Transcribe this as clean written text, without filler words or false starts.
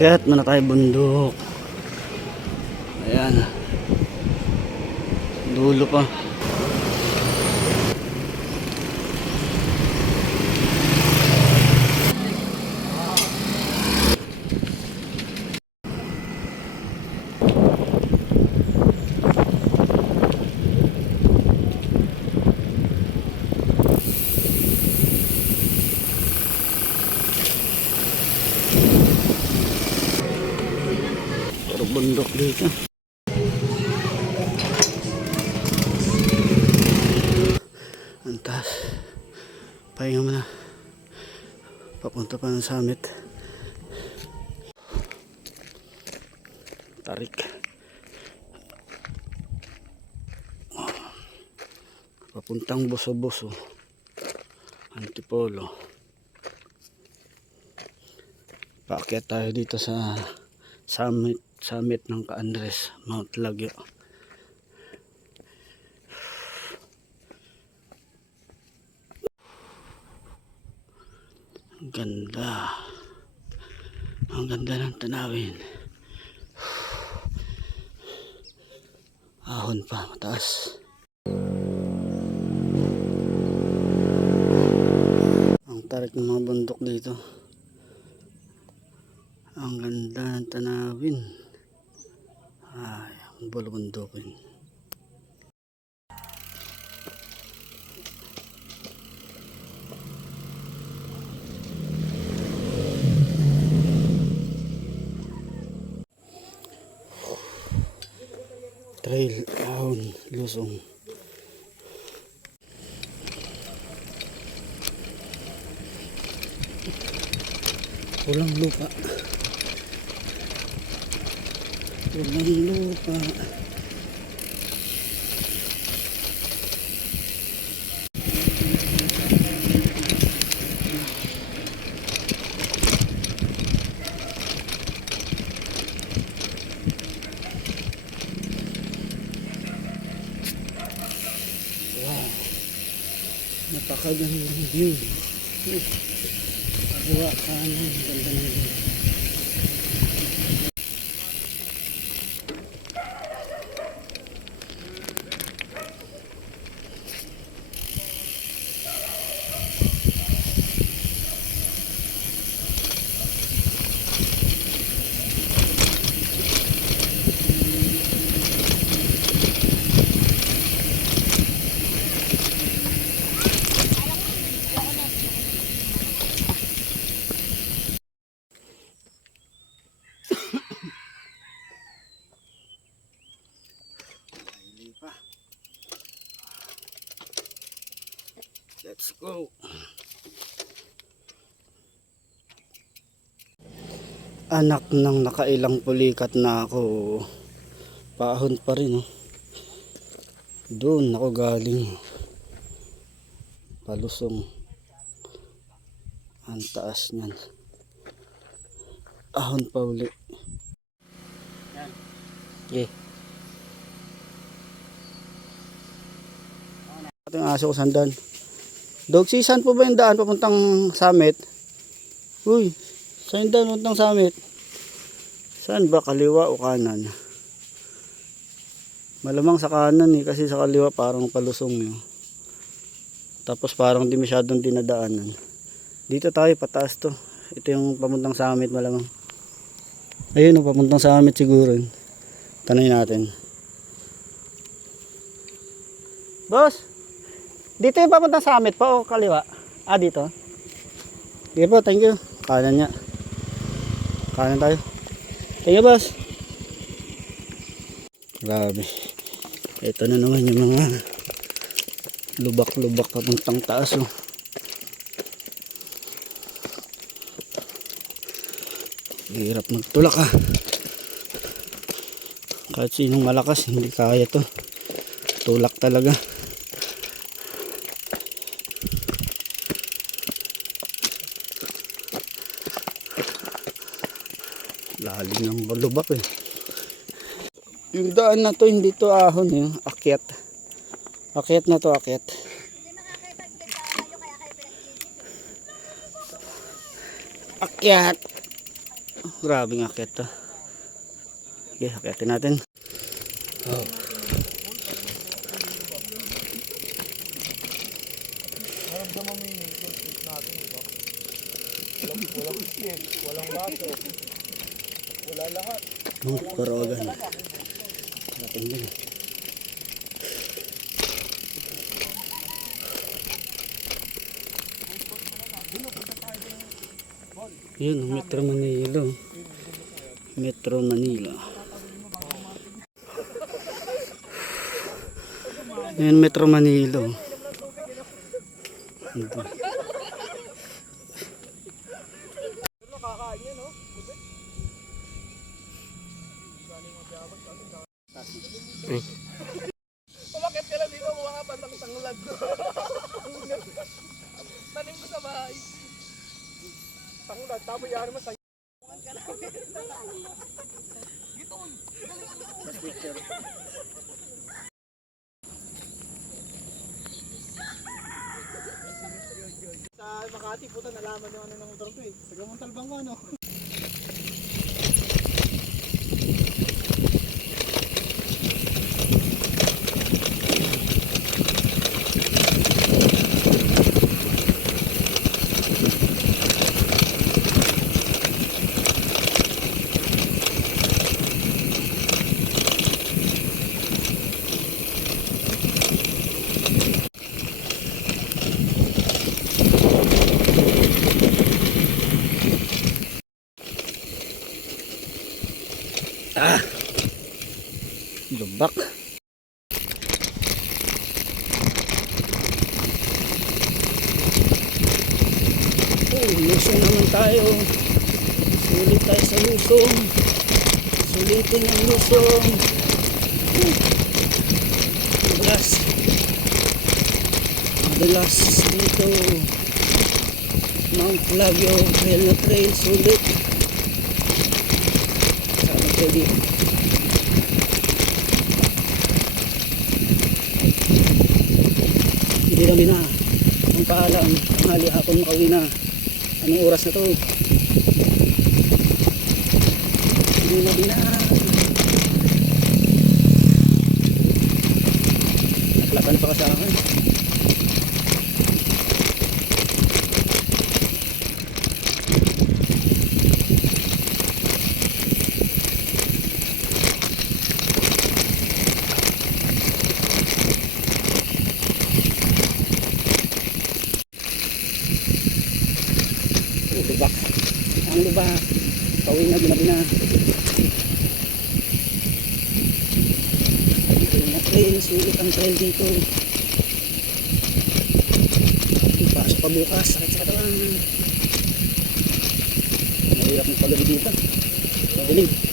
Akyat muna tayo bundok. Ayan. Dulo pa. Puro bundok dito. Antas. Pahinga mo na. Papunta pa ng summit. Tarik. Papuntang Boso-Boso. Antipolo. Paakyat tayo dito sa summit ng Ka-Andres, Mount Lagyo. Ang ganda. Ang ganda ng tanawin. Ahon pa, mataas. Ang tarik ng mga bundok dito. Ang ganda ng tanawin. Ay, ang bulubundukin. Trail, ahon, lusong. Walang lupa. Walang lupa. Napakagandang view. Gawa kanan, ganda ng view. Let's go. Anak ng nakailang pulikat na ako. Paahon pa rin, oh. Doon ako galing. Palusong. Ang taas niyan. Ahon pa uli. Yan. Okay. Ating aso ko sandan. Dog, saan po ba yung daan papuntang summit? Uy, saan yung daan papuntang summit? Saan ba? Kaliwa o kanan? Malamang sa kanan eh, kasi sa kaliwa parang palusong yun. Tapos parang di masyadong dinadaanan. Dito tayo, pataas to. Ito yung papuntang summit malamang. Ayun o, papuntang summit siguro. Tanungin natin. Boss! Dito yung papuntang summit pa o kaliwa? Ah, dito. Sige po, thank you. Kanan niya. Kanan tayo. Thank you, boss. Grabe. Ito na naman yung mga lubak-lubak papuntang taas. Oh. Hirap magtulak ah. Kahit sinong malakas, hindi kaya to. Tulak talaga. Lalim ng balubak eh. Yung daan na to hindi to ahon eh. Akyat. Akyat na to, akyat. Akyat. Grabing akyat to. Okay, akyatin natin. Oh. Naramdaman mo yung trip natin, diba? Walang isip, walang baso, wala lahat. Karawagan. Ating din. Yun, Metro Manila. Metro Manila. Yun, Metro Manila. Ito. Umakit ka lang dito, mukha ka pantang tanglad. Tanim ko sa bahay. Tanglad, tapos yan mo sa... Sa Makati, puta, nalaman yung ano ng motor ko eh. Taga Montalbán ko, ano? Lubak. Oh, lusong naman tayo. Sulit tayo sa lusong. Sulitin ang lusong. Madalas dito. Mount Flavio Trail na trail. Sulit. Sana pwede. Hindi kami na ang paalam, tanghali hapon makauwi na. Anong oras na to? Hindi na naklakan pa ka sa akin. Lubak. Ang lubak. Pauwi na, ginabi na. Trail, sulit ang trail dito. Ipasok pa bukas. Sakit-sakit lang. Mahirap magpagabi dito. Madilim.